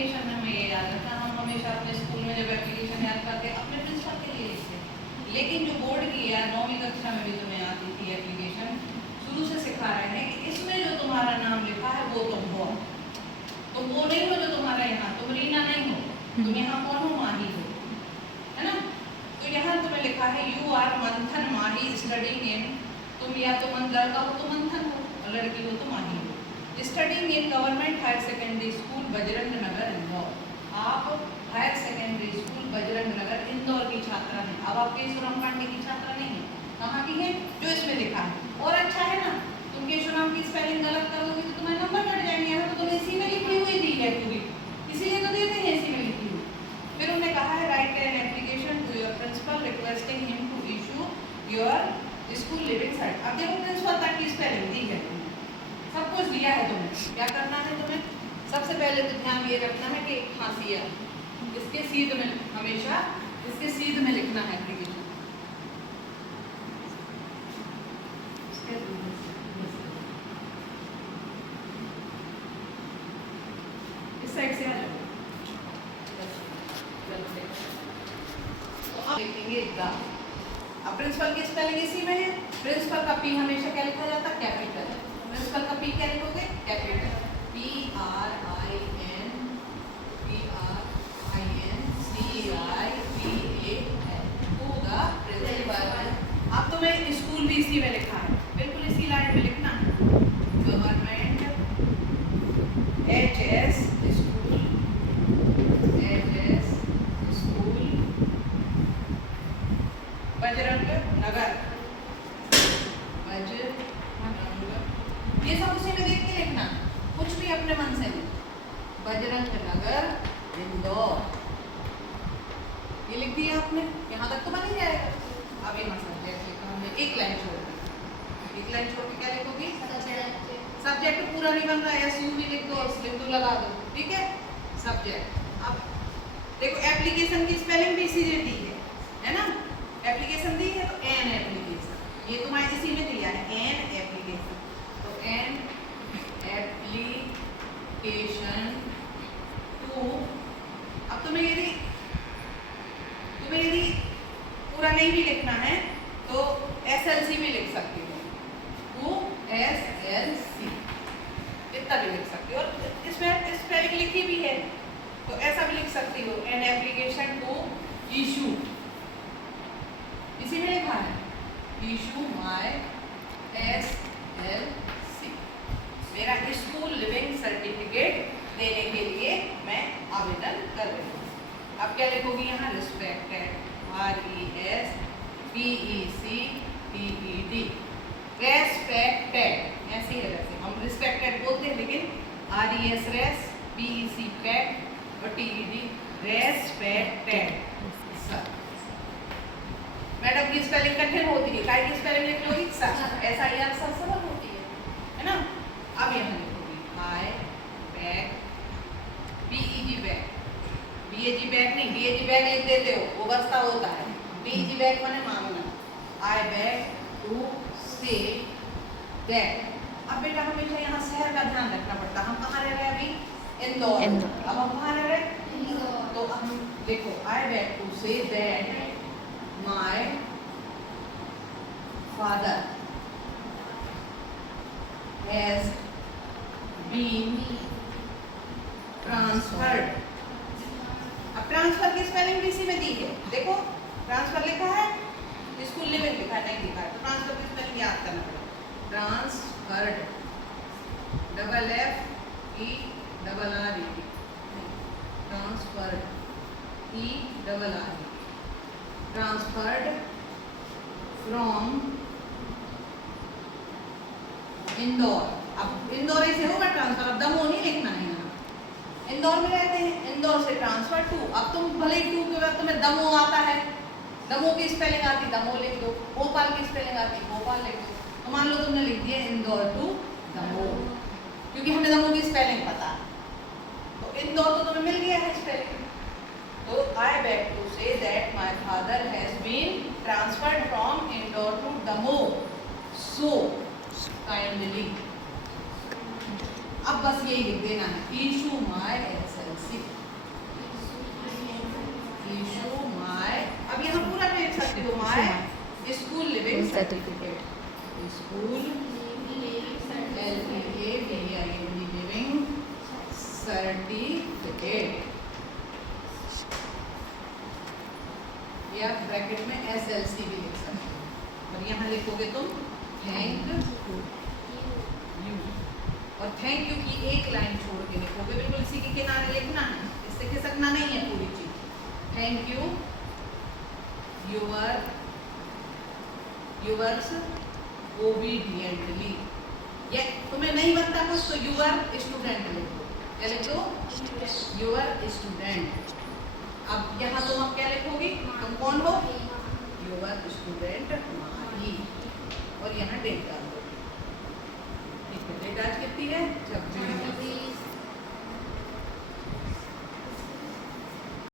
Application में हमें ये याद रखना, हम हमेशा अपने स्कूल में जब एप्लीकेशन याद करते हैं अपने प्रिंसिपल के लिए लिखते हैं, लेकिन जो बोर्ड की या 9वीं कक्षा में भी तुम्हें आती थी एप्लीकेशन, शुरू से सिखा रहे हैं कि इसमें जो तुम्हारा नाम लिखा है वो तुम हो, तुम वो नहीं हो जो तुम्हारा यहाँ, तुम रीना नहीं हो, तुम यहाँ कौन हो, माही हो, है ना। तो यहाँ तुम्हें लिखा है यू आर मंथन माही स्टडिंग इन, तुम या तो लड़का हो तो मंथन हो और लड़की हो तो माही हो, studying in government higher secondary school Bajrang Nagar Indore. आप higher secondary school Bajrang Nagar Indore की छात्रा हैं। अब आप केशवराम पांडे की छात्रा नहीं है, कहाँ की है, जो इसमें लिखा है। और अच्छा है ना, तुम केशवराम की स्पेलिंग गलत करोगे तो तुम्हारे नंबर कट जाएंगे, यहाँ तो तुम इसी में लिखी हुई दी है पूरी, इसीलिए तो देते हैं इसी में लिखी हुई। फिर उन्होंने कहा है write an application to your principal requesting him to issue your school leaving certificate. अब देखो प्रिंसिपल तक की स्पेलिंग दी है, सब कुछ दिया है, तुम्हें क्या करना है, तुम्हें सबसे पहले तो ध्यान ये रखना है कि हाशिया इसके सीध में, हमेशा इसके सीध में लिखना है एप्लीकेशन। इस साइड से आ जाओ, तो आप लिखेंगे द। अब प्रिंसिपल की स्पेलिंग इसी में है, प्रिंसिपल का पी हमेशा क्या लिखा जाता है, कैपिटल। प्रिंसिपल का पी क्या लिखोगे, capital, PRINCIPAL, to the principal. अब तुम्हें स्कूल भी इसी में लिखा है, बिल्कुल इसी लाइन में लिखना है, government HS school, HS school Bajrang Nagar, Bajrang, ये सब उसी में देख के लिखना, कुछ भी अपने मन से नहीं। बजरंग नगर इंदौर, ये लिख दिया आपने, यहाँ तक तो बन ही जाएगा। अब यहाँ सब्जेक्ट लिखा हमने, एक लाइन छोड़ दी, एक लाइन छोड़ के क्या लिखोगी, सब्जेक्ट पूरा नहीं बन रहा है, SU भी लिख दो, बिंदु लगा दो, ठीक है, सब्जेक्ट। अब देखो एप्लीकेशन की स्पेलिंग भी इसी दी है ना, एप्लीकेशन दी है तो एन एप्लीकेशन, ये तुम्हारे इसी में दिया है, एन एप्लीकेशन, तो एन एप्लीकेशन टू। अब तुम्हें यदि पूरा नहीं भी लिखना है तो SLC भी लिख सकती हो, टू SLC इतना भी लिख सकती हो, और इसमें स्पेलिंग लिखी भी है तो ऐसा भी लिख सकती हो, एन एप्लीकेशन टू इशू, इसी में लिखा है, इशू माय SLC, मेरा स्कूल लिविंग सर्टिफिकेट देने के लिए मैं आवेदन कर रही हूँ। अब क्या लिखोगी यहाँ, रिस्पेक्टेड, RESPECTED, रेस्पेक्टेड, ऐसे ही है, वैसे हम रिस्पेक्टेड बोलते हैं लेकिन RES PEC और TED, रेस्पेक्टेड। मैडम की स्पेलिंग कठिन होती है, काय की स्पेलिंग लिख लोगी, SIR सरल होती है ना। अब यहाँ लिखोगी I bag, BEG bag, BAG bag नहीं, BAG बैग लिख देते हो वो बस्ता होता है, BEG बैग माने मांगना, I beg to say that. अब बेटा हमेशा यहाँ शहर का ध्यान रखना पड़ता, हम कहाँ रह रहे हैं अभी, इंदौर। अब हम कहाँ रह रहे हैं, तो हम देखो I beg to say that my father has been transferred. अब ट्रांसफर की स्पेलिंग भी इसी में दी है, देखो ट्रांसफर लिखा है, स्कूल लिविंग लिखा है, नहीं लिखा है, तो ट्रांसफर की स्पेलिंग याद करना पड़ेगा, transferred, FERRED, transferred ERRED, transferred from Indore. अब इंदौर से होगा ट्रांसफर, अब दमोह नहीं लिखना है यहाँ, इंदौर में रहते हैं, इंदौर से ट्रांसफर टू। अब तुम भले ही टू के बाद तुम्हें दमोह आता है, दमोह की स्पेलिंग आती दमोह लिख दो, भोपाल की स्पेलिंग आती भोपाल लिख दो, तो मान लो तुमने लिख दिया इंदौर टू दमोह, क्योंकि हमें दमोह की स्पेलिंग पता, तो इंदौर तो तुम्हें मिल गया है स्पेलिंग। तो I beg to say that my father has been transferred from Indore to Damoh, so kindly. अब बस यही लिख देना है, issue my SLC। Certificate. School leaving certificate, या ब्रैकेट में SLC भी लिख सकते हो। और यहाँ लिखोगे तुम थैंक यू, और थैंक यू की एक लाइन छोड़ के लिखोगे, बिल्कुल इसी के किनारे लिखना है, इससे खिसकना नहीं है पूरी चीज। थैंक यू यूवर्स ओबीडियंटली, या तुम्हें नहीं बनता कुछ तो यूवर स्टूडेंट लिखो। क्या लिखो? Your student. अब यहाँ तुम अब क्या लिखोगी? तुम कौन हो? यूवर स्टूडेंट माही, और यहाँ डेट डाल दो। डेट आज कितनी है? 26